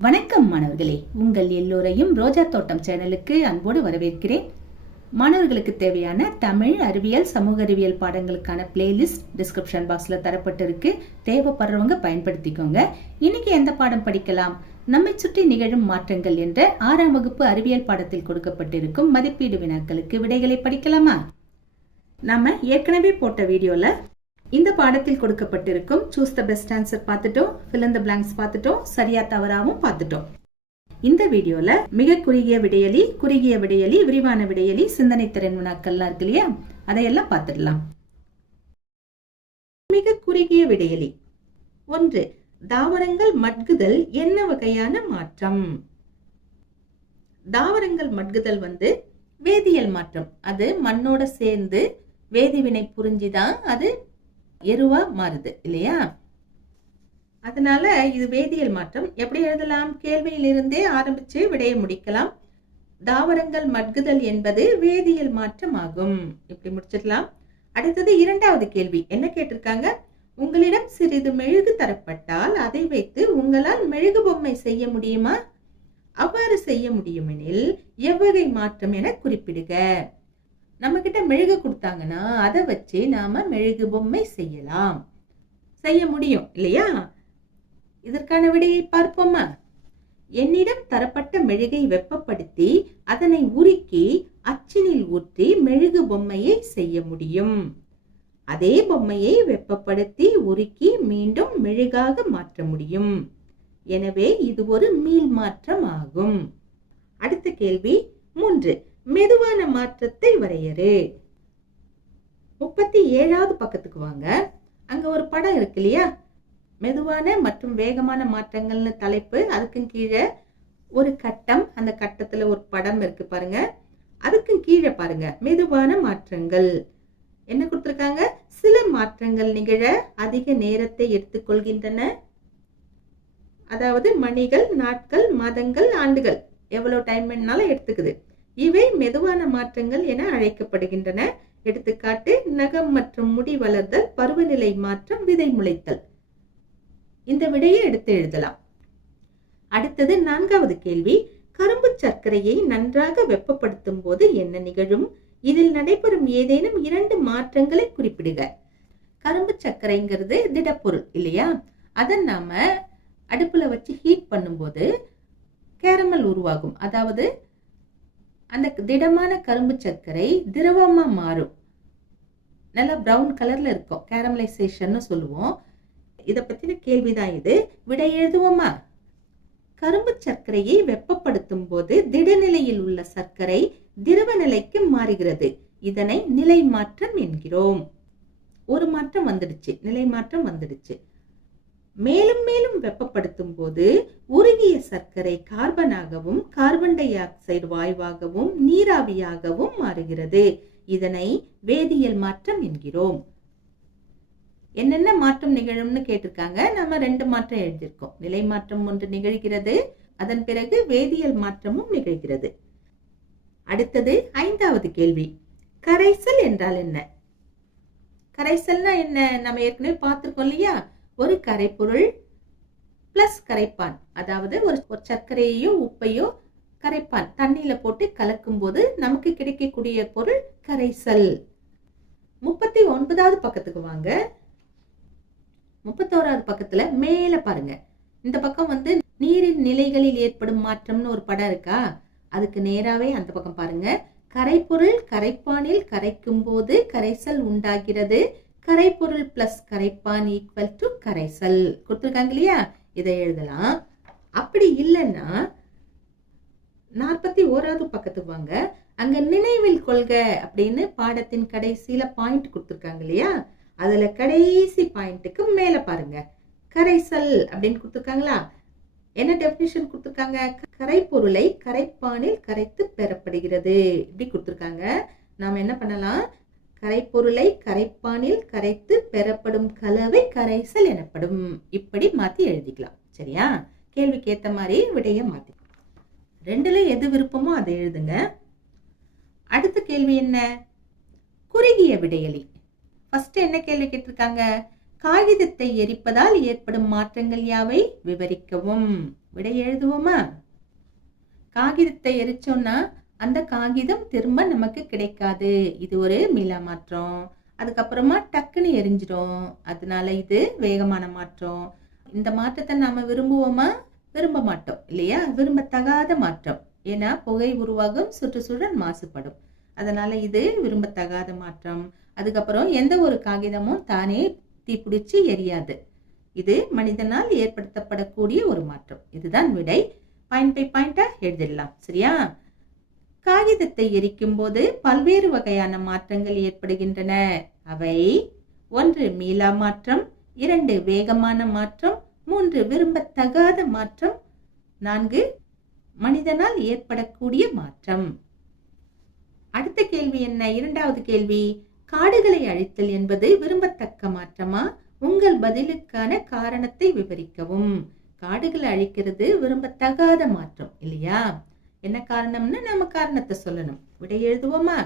வணக்கம் மாணவர்களே, உங்கள் எல்லோரையும் ரோஜா தோட்டம் சேனலுக்கு அன்போடு வரவேற்கிறேன். மாணவர்களுக்கு தேவையான தமிழ், அறிவியல், சமூக அறிவியல் பாடங்களுக்கான பிளேலிஸ்ட் டிஸ்கிரிப்ஷன் பாக்ஸ்ல தரப்பட்டிருக்கு. தேவைப்படுறவங்க பயன்படுத்திக்கோங்க. இன்னைக்கு எந்த பாடம் படிக்கலாம்? நம்மை சுற்றி நிகழும் மாற்றங்கள் என்ற 6ஆம் வகுப்பு அறிவியல் பாடத்தில் கொடுக்கப்பட்டிருக்கும் மதிப்பீடு வினாக்களுக்கு விடைகளை படிக்கலாமா? நாம ஏற்கனவே போட்ட வீடியோல இந்த பாடத்தில் கொடுக்கப்பட்டிருக்கும் சூஸ் த பெஸ்ட் ஆன்சர் பார்த்துட்டோம், fill in the blanks பார்த்துட்டோம், சரியா தவறாவும் பார்த்துட்டோம். இந்த வீடியோல மிக குறுகிய விடையலி, விரிவான விடையலி, சிந்தனை திறன் வினாக்கள்லாம் இருக்கு இல்லையா, அதையெல்லாம் பார்த்துடலாம். மிக குறுகிய விடையலி 1. தாவரங்கள் மட்குதல் என்ன வகையான மாற்றம்? தாவரங்கள் மட்குதல் வேதியியல் மாற்றம். அது மண்ணோட சேர்ந்து வேதிவினை புரிஞ்சுதான் அது எருவா மாறுது இல்லையா? அதனால இது வேதியியல் மாற்றம். எப்படி எழுதலாம்? கேள்வியிலிருந்தே ஆரம்பிச்சு விடைய முடிக்கலாம். தாவரங்கள் மட்குதல் என்பது வேதியியல் மாற்றம் ஆகும். இப்படி முடிச்சிடலாம். அடுத்தது 2வது கேள்வி என்ன கேட்டிருக்காங்க? உங்களிடம் சிறிது மெழுகு தரப்பட்டால் அதை வைத்து உங்களால் மெழுகு பொம்மை செய்ய முடியுமா? அவ்வாறு செய்ய முடியுமெனில் எவ்வகை மாற்றம் என குறிப்பிடுக. நம்ம கிட்ட மெழுகு கொடுத்தாங்கன்னா அதை வச்சு நாம மெழுகு பொம்மை செய்ய முடியும் இல்லையா? இதற்கான விடையை பார்ப்போமா? என்னிடம் தரப்பட்ட மெழுகை வெப்பப்படுத்தி அதனை உருக்கி அச்சினில் ஊற்றி மெழுகு பொம்மையை செய்ய முடியும். அதே பொம்மையை வெப்பப்படுத்தி உருக்கி மீண்டும் மெழுகாக மாற்ற முடியும். எனவே இது ஒரு மீள் மாற்றம் ஆகும். அடுத்த கேள்வி 3. மெதுவான மாற்றத்தை வரையறு. 37வது பக்கத்துக்கு வாங்க. அங்க ஒரு படம் இருக்கு இல்லையா? மெதுவான மற்றும் வேகமான மாற்றங்கள்னு தலைப்பு. அதுக்கு கீழே ஒரு கட்டம், அந்த கட்டத்துல ஒரு படம் இருக்கு பாருங்க. அதுக்கு கீழே பாருங்க மெதுவான மாற்றங்கள் என்ன கொடுத்திருக்காங்க? சில மாற்றங்கள் நிகழ அதிக நேரத்தை எடுத்துக்கொள்கின்றன. அதாவது மணிகள், நாட்கள், மாதங்கள், ஆண்டுகள் எவ்வளவு டைம் வேணாலும் எடுத்துக்குது. இவை மெதுவான மாற்றங்கள் என அழைக்கப்படுகின்றன. எடுத்துக்காட்டு நகம் மற்றும் முடி வளர்தல், பருவநிலை மாற்றம், விதை முளைத்தல். இந்த விடையை எடுத்து எழுதலாம். அடுத்தது 4வது கேள்வி. கரும்பு சர்க்கரையை நன்றாக வெப்பப்படுத்தும் போது என்ன நிகழும்? இதில் நடைபெறும் ஏதேனும் 2 மாற்றங்களை குறிப்பிடுக. கரும்பு சர்க்கரைங்கிறது திடப்பொருள் இல்லையா? அதை நாம அடுப்புல வச்சு ஹீட் பண்ணும்போது கேரமல் உருவாகும். அதாவது அந்த திடமான கரும்பு சர்க்கரை திரவமா மாறும். நல்லா பிரவுன் கலர்ல இருக்கும். கேரமலைசேஷன் சொல்லுவோம். இத பத்தின கேள்விதான் இது. விடை எழுதுவோமா? கரும்பு சர்க்கரையை வெப்பப்படுத்தும் போது திடநிலையில் உள்ள சர்க்கரை திரவ நிலைக்கு மாறுகிறது. இதனை நிலை மாற்றம் என்கிறோம். ஒரு மாற்றம் வந்துடுச்சு, நிலை மாற்றம் வந்துடுச்சு. மேலும் மேலும் வெப்பப்படுத்தும் போது உருகிய சர்க்கரை கார்பனாகவும் கார்பன் டை ஆக்சைடு வாயுவாகவும் நீராவியாகவும் மாறுகிறது. இதனை வேதியியல் மாற்றம் என்கிறோம். என்னென்ன மாற்றம் நிகழும்னு கேட்டிருக்காங்க. நம்ம 2 மாற்றம் எழுதியிருக்கோம். நிலை மாற்றம் ஒன்று நிகழ்கிறது, அதன் பிறகு வேதியியல் மாற்றமும் நிகழ்கிறது. அடுத்தது 5வது கேள்வி. கரைசல் என்றால் என்ன? கரைசல்னா என்ன? நம்ம ஏற்கனவே பார்த்திருக்கோம் இல்லையா? ஒரு கரைப்பொருள் பிளஸ் கரைப்பான். அதாவது ஒரு சர்க்கரையோ உப்பையோ கரைப்பான் தண்ணியில போட்டு கலக்கும் போது நமக்கு கிடைக்கக்கூடிய பொருள் கரைசல். 39வது பக்கத்துக்கு வாங்க. 31வது பக்கத்துல மேல பாருங்க. இந்த பக்கம் நீரின் நிலைகளில் ஏற்படும் மாற்றம்னு ஒரு படம் இருக்கா? அதுக்கு நேராவே அந்த பக்கம் பாருங்க. கரைப்பொருள் கரைப்பானில் கரைக்கும் போது கரைசல் உண்டாகிறது. கரைப்பொருள் பிளஸ் கரைப்பான் ஈக்குவல் டு கரைசல் கொடுத்திருக்காங்க இல்லையா? இதை எழுதலாம். அப்படி இல்லைன்னா 41வது பக்கத்துக்கு வாங்க. அங்க நினைவில் கொள்க அப்படின்னு பாடத்தின் கடைசியில பாயிண்ட் கொடுத்திருக்காங்க இல்லையா? அதுல கடைசி பாயிண்ட்டுக்கு மேல பாருங்க. கரைசல் அப்படின்னு கொடுத்திருக்காங்களா? என்ன டெபினிஷன் கொடுத்திருக்காங்க? கரைப்பொருளை கரைப்பானில் கரைத்து பெறப்படுகிறது இப்படி கொடுத்திருக்காங்க. நாம என்ன பண்ணலாம்? கரைப்பொருளை கரைப்பானில் கரைத்து பெறப்படும் கலவை கரைசல் எனப்படும். இப்படி மாத்தி எழுதிக்கலாம். சரியா? கேள்விக்கு ஏத்த மாதிரி விடைய மாத்தி 2ல எது விருப்பமோ அதை எழுதுங்க. அடுத்த கேள்வி என்ன? குறுகிய விடையலி. ஃபர்ஸ்ட் என்ன கேள்வி கேட்டிருக்காங்க? காகிதத்தை எரிப்பதால் ஏற்படும் மாற்றங்கள் யாவை? விவரிக்கவும். விடை எழுதுவோமா? காகிதத்தை எரிச்சோம்னா அந்த காகிதம் திரும்ப நமக்கு கிடைக்காது. இது ஒரு மீளா மாற்றம். அதுக்கப்புறமா டக்குன்னு எரிஞ்சிடும். அதனால இது வேகமான மாற்றம். இந்த மாற்றத்தை நாம விரும்புவோமா? விரும்ப மாட்டோம் இல்லையா? விரும்பத்தகாத மாற்றம். ஏன்னா புகை உருவாகும், சுற்றுச்சூழல் மாசுபடும். அதனால இது விரும்பத்தகாத மாற்றம். அதுக்கப்புறம் எந்த ஒரு காகிதமும் தானே தீப்பிடிச்சு எரியாது. இது மனிதனால் ஏற்படுத்தப்படக்கூடிய ஒரு மாற்றம். இதுதான் விடை. பாயிண்ட் பை பாயிண்டா எழுதிடலாம். சரியா? காகிதத்தை எரிக்கும் போது பல்வேறு வகையான மாற்றங்கள் ஏற்படுகின்றன. அவை 1 மீளா மாற்றம், 2 வேகமான மாற்றம், 3 விரும்பத்தகாத மாற்றம், 4 மனிதனால் ஏற்படக்கூடிய மாற்றம். அடுத்த கேள்வி என்ன? 2வது கேள்வி, காடுகளை அழித்தல் என்பது விரும்பத்தக்க மாற்றமா? உங்கள் பதிலுக்கான காரணத்தை விவரிக்கவும். காடுகளை அழிக்கிறது விரும்பத்தகாத மாற்றம் இல்லையா? என்ன காரணம்னு நம்ம காரணத்தை சொல்லணும். விடை எழுதுவோமா?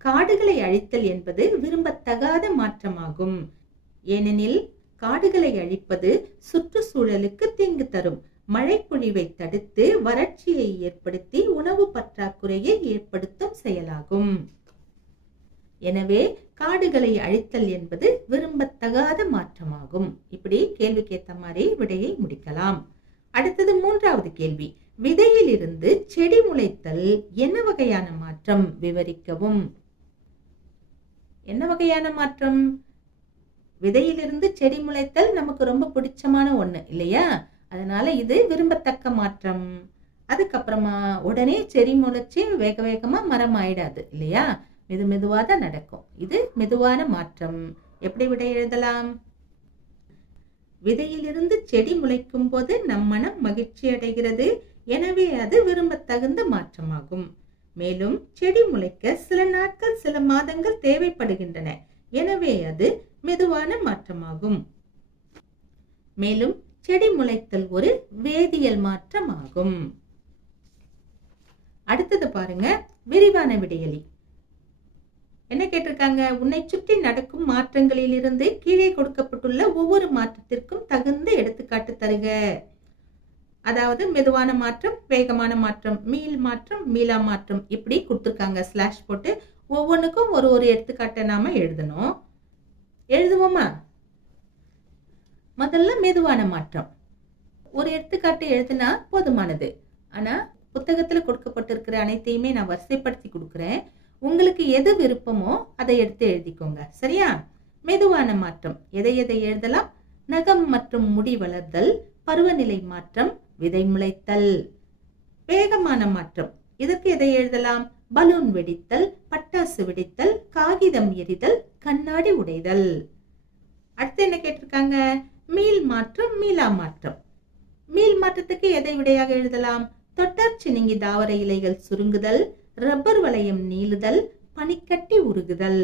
காடுகளை அழித்தல் என்பது விரும்பத்தகாத மாற்றமாகும். ஏனெனில் காடுகளை அழிப்பது சுற்றுச்சூழலுக்கு தீங்கு தரும், மழைப்பொழிவை தடுத்து வறட்சியை ஏற்படுத்தி உணவு பற்றாக்குறையை ஏற்படுத்தும் செயலாகும். எனவே காடுகளை அழித்தல் என்பது விரும்பத்தகாத மாற்றமாகும். இப்படி கேள்விக்கு ஏத்த மாதிரி விடையை முடிக்கலாம். அடுத்தது 3வது கேள்வி, விதையில் இருந்து செடி முளைத்தல் என்ன வகையான மாற்றம்? விவரிக்கவும். என்ன வகையான மாற்றம்? விதையிலிருந்து செடி முளைத்தல் நமக்கு ரொம்ப பிடிச்சமான ஒண்ணு இல்லையா? அதனால இது விரும்பத்தக்க மாற்றம். அதுக்கப்புறமா உடனே செடி முளைச்சு வேக வேகமா மரம் ஆயிடாது இல்லையா? மெதுவா தான் நடக்கும். இது மெதுவான மாற்றம். எப்படி விடை எழுதலாம்? விதையிலிருந்து செடி முளைக்கும் போது நம் மனம் மகிழ்ச்சி அடைகிறது. எனவே அது விரும்பத்தகுந்த மாற்றமாகும். மேலும் செடி முளைக்க சில நாட்கள், சில மாதங்கள் தேவைப்படுகின்றன. எனவே அது மெதுவான மாற்றமாகும். மேலும் செடி முளைத்தல் ஒரு வேதியியல் மாற்றமாகும். அடுத்தது பாருங்க, விரிவான விடையளி. என்ன கேட்டிருக்காங்க? உன்னை சுற்றி நடக்கும் மாற்றங்களில் இருந்து கீழே கொடுக்கப்பட்டுள்ள ஒவ்வொரு மாற்றத்திற்கும் தகுந்த எடுத்துக்காட்டு தருக. அதாவது மெதுவான மாற்றம், வேகமான மாற்றம், மீள் மாற்றம், மீளா மாற்றம் இப்படி கொடுத்துருக்காங்க. ஸ்லாஷ் போட்டு ஒவ்வொன்றுக்கும் ஒரு ஒரு எடுத்துக்காட்டை நாம எழுதணும். எழுதுவோமா? முதல்ல மெதுவான மாற்றம். ஒரு எடுத்துக்காட்டு எழுதுனா போதுமானது. ஆனா புத்தகத்துல கொடுக்கப்பட்டிருக்கிற அனைத்தையுமே நான் வரிசைப்படுத்தி கொடுக்குறேன். உங்களுக்கு எது விருப்பமோ அதை எடுத்து எழுதிக்கோங்க. சரியா? மெதுவான மாற்றம் எதை எதை எழுதலாம்? நகம் மற்றும் முடி வளர்தல், பருவநிலை மாற்றம், விதை முளைத்தல். வேகமான மாற்றம் இதற்கு எதை எழுதலாம்? பலூன் வெடித்தல், பட்டாசு வெடித்தல், காகிதம் எரிதல், கண்ணாடி உடைதல். அடுத்து என்ன கேட்டிருக்காங்க? மீள் மாற்றம், மீளா மாற்றம். மீள் மாற்றத்துக்கு எதை விடையாக எழுதலாம்? தொட்டார் சினுங்கி தாவர இலைகள் சுருங்குதல், ரப்பர் வளையம் நீளுதல், பனிக்கட்டி உருகுதல்.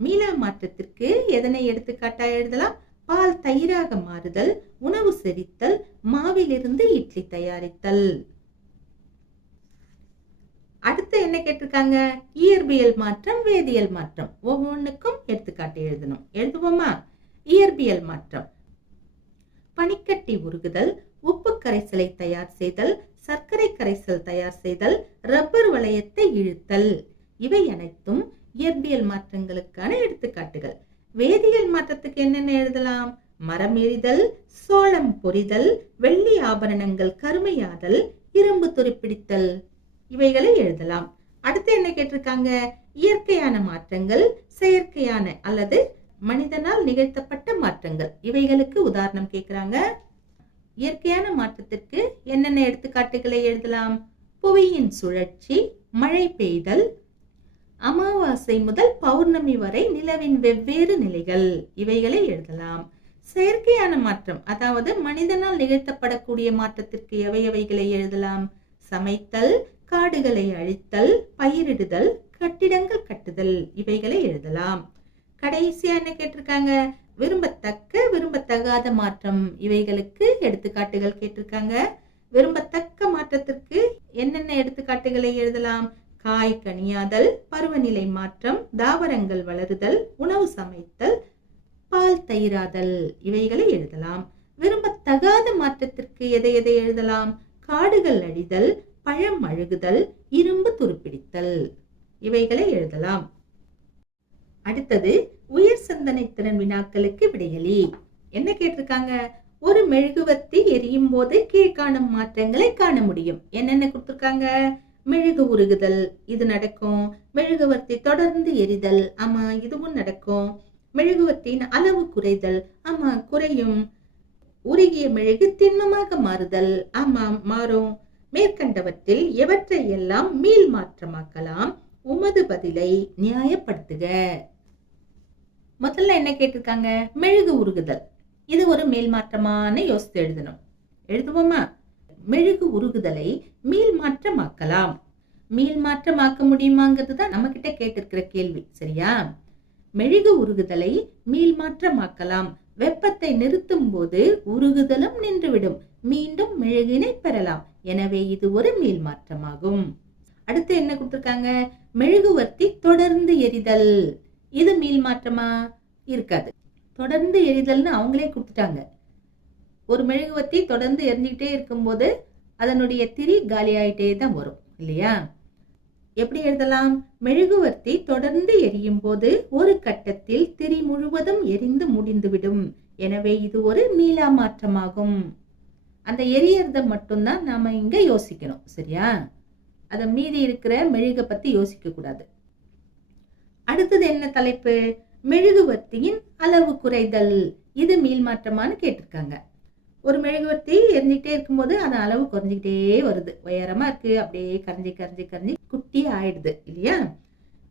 மீளா மாற்றத்திற்கு எதனை எடுத்துக்காட்டா எழுதலாம்? பால் தயிராக மாறுதல், உணவு செரித்தல், மாவிலிருந்து இட்லி தயாரித்தல். அடுத்து என்ன கேட்டிருக்காங்க? இயற்பியல் மாற்றம், வேதியியல் மாற்றம். ஒவ்வொன்றுக்கும் எடுத்துக்காட்டு எழுதணும். எழுதுவோமா? இயற்பியல் மாற்றம், பனிக்கட்டி உருகுதல், உப்பு கரைசலை தயார் செய்தல், சர்க்கரை கரைசல் தயார் செய்தல், ரப்பர் வளையத்தை இழுத்தல். இவை அனைத்தும் இயற்பியல் மாற்றங்களுக்கான எடுத்துக்காட்டுகள். வேதியியல் மாற்றத்துக்கு என்னென்ன எழுதலாம்? மரம் எரிதல், சோளம் பொரிதல், வெள்ளி ஆபரணங்கள் கருமையாதல், இரும்பு துருப்பிடித்தல். இவைகளை எழுதலாம். அடுத்து என்ன கேட்டிருக்காங்க? இயற்கையான மாற்றங்கள், செயற்கையான அல்லது மனிதனால் நிகழ்த்தப்பட்ட மாற்றங்கள். இவைகளுக்கு உதாரணம் கேட்கிறாங்க. இயற்கையான மாற்றத்திற்கு என்னென்ன எடுத்துக்காட்டுகளை எழுதலாம்? புவியின் சுழற்சி, மழை பெய்தல், அமாவாசை முதல் பௌர்ணமி வரை நிலவின் வெவ்வேறு நிலைகள். இவைகளை எழுதலாம். செயற்கையான மாற்றம் அதாவது மனிதனால் நிகழ்த்தப்படக்கூடிய மாற்றத்திற்கு எவைகளை எழுதலாம்? சமைத்தல், காடுகளை அழித்தல், பயிரிடுதல், கட்டிடங்கள் கட்டுதல். இவைகளை எழுதலாம். கடைசியா என்ன கேட்டிருக்காங்க? விரும்பத்தக்க, விரும்பத்தகாத மாற்றம். இவைகளுக்கு எடுத்துக்காட்டுகள் கேட்டிருக்காங்க. விரும்பத்தக்க மாற்றத்திற்கு என்னென்ன எடுத்துக்காட்டுகளை எழுதலாம்? காய் கனியாதல், பருவநிலை மாற்றம், தாவரங்கள் வளருதல், உணவு சமைத்தல், பால் தயிராதல் இவைகளை எழுதலாம். விரும்பத்தகாத மாற்றத்திற்கு எதை எதை எழுதலாம்? காடுகள் அழிதல், பழம் அழுகுதல், இரும்பு துருப்பிடித்தல் இவைகளை எழுதலாம். அடுத்தது உயர் சிந்தனை திறன் வினாக்களுக்கு விடையளி. என்ன கேட்டிருக்காங்க? ஒரு மெழுகுவர்த்தி எரியும் போது கீழ்காணும் மாற்றங்களை காண முடியும். என்னென்ன கொடுத்திருக்காங்க? மெழுகு உருகுதல், இது நடக்கும். மெழுகுவர்த்தி தொடர்ந்து எரிதல், ஆமா இதுவும் நடக்கும். மெழுகுவர்த்தியின் அளவு குறைதல், ஆமா குறையும். உருகிய மெழுகு திண்மமாக மாறுதல், ஆமா மாறும். மேற்கண்டவற்றில் எவற்றை எல்லாம் மீள் மாற்றமாக்கலாம்? உமது பதிலை நியாயப்படுத்துக. முதல்ல என்ன கேட்டிருக்காங்க? மெழுகு உருகுதல், இது ஒரு மேல் மாற்றமான யோசித்து எழுதணும். எழுதுவோமா? மெழுகு உருகுதலை மீள் மாற்றமாக்கலாம். மீள் மாற்றமாக்க முடியுமாங்கிறது தான் நம்ம கிட்ட கேட்டிருக்கிற கேள்வி, சரியா? மெழுகு உருகுதலை மீள் மாற்றமாக்கலாம். வெப்பத்தை நிறுத்தும் போது உருகுதலும் நின்றுவிடும், மீண்டும் மெழுகினை பெறலாம். எனவே இது ஒரு மீள் மாற்றமாகும். அடுத்து என்ன கொடுத்திருக்காங்க? மெழுகுவர்த்தி தொடர்ந்து எரிதல், இது மீள் மாற்றமா? இருக்காது. தொடர்ந்து எரிதல்னு அவங்களே கொடுத்துட்டாங்க. ஒரு மெழுகுவர்த்தி தொடர்ந்து எரிஞ்சுக்கிட்டே இருக்கும்போது அதனுடைய திரி காலியாயிட்டே தான் வரும், இல்லையா? எப்படி எழுதலாம்? மெழுகுவர்த்தி தொடர்ந்து எரியும் போது ஒரு கட்டத்தில் திரி முழுவதும் எரிந்து முடிந்துவிடும். எனவே இது ஒரு மீளா மாற்றமாகும். அந்த எரியறத மட்டும்தான் நாம இங்க யோசிக்கணும், சரியா? அத மீதி இருக்கிற மெழுக பத்தி யோசிக்க கூடாது. அடுத்தது என்ன தலைப்பு? மெழுகுவர்த்தியின் அளவு குறைதல், இது மீள் மாற்றமானு கேட்டிருக்காங்க. ஒரு மெழுகுவர்த்தி எரிஞ்சுக்கிட்டே இருக்கும்போது அதன் அளவு குறைஞ்சிக்கிட்டே வருது, உயரமா இருக்கு, அப்படியே கரைஞ்சி கரைஞ்சி கரைஞ்சி குட்டி ஆயிடுது, இல்லையா?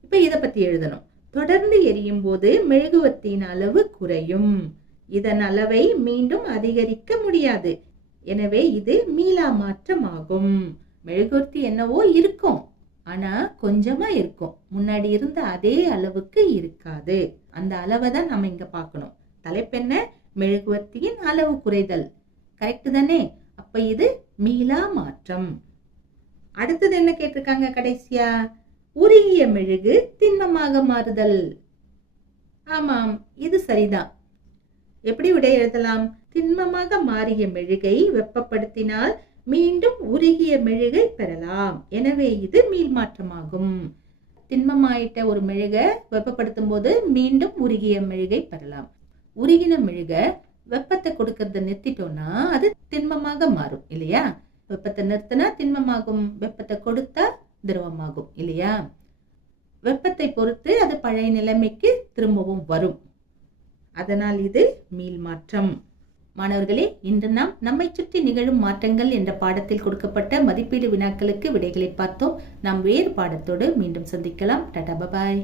இப்ப இத பத்தி எழுதணும். தொடர்ந்து எரியும் போது மெழுகுவர்த்தியின் அளவு குறையும், இதன் அளவை மீண்டும் அதிகரிக்க முடியாது. எனவே இது மீளா மாற்றமாகும். மெழுகுவர்த்தி என்னவோ இருக்கும், ஆனா கொஞ்சமா இருக்கும், முன்னாடி இருந்த அதே அளவுக்கு இருக்காது. அந்த அளவை தான் நம்ம இங்க பார்க்கணும். தலைப்பென்ன? மெழுகுவர்த்தியின் அளவு குறைதல். கரெக்ட் தானே? அப்ப இது மீளா மாற்றம். அடுத்தது என்ன கேட்டிருக்காங்க கடைசியா? உருகிய மெழுகு திண்மமாக மாறுதல். ஆமாம், இது சரிதான். எப்படி விடை எழுதலாம்? திண்மமாக மாறிய மெழுகை வெப்பப்படுத்தினால் மீண்டும் உருகிய மெழுகை பெறலாம். எனவே இது மீள் மாற்றமாகும். திண்மமாயிட்ட ஒரு மெழுகை வெப்பப்படுத்தும் போது மீண்டும் உருகிய மெழுகை பெறலாம். உருகின மெழுக வெப்பத்தை கொடுக்கறத நிறுத்திட்டோம்னா அது திண்மமாக மாறும், இல்லையா? வெப்பத்தை நிறுத்தினா திண்மமாகும், வெப்பத்தை கொடுத்தா திரவமாகும், இல்லையா? வெப்பத்தை பொறுத்து அது பழைய நிலைமைக்கு திரும்பவும் வரும். அதனால் இது மீள் மாற்றம். மாணவர்களே, இன்று நாம் நம்மை சுற்றி நிகழும் மாற்றங்கள் என்ற பாடத்தில் கொடுக்கப்பட்ட மதிப்பீடு வினாக்களுக்கு விடைகளை பார்த்தோம். நாம் வேறு பாடத்தோடு மீண்டும் சந்திக்கலாம். டாடா, பாய்.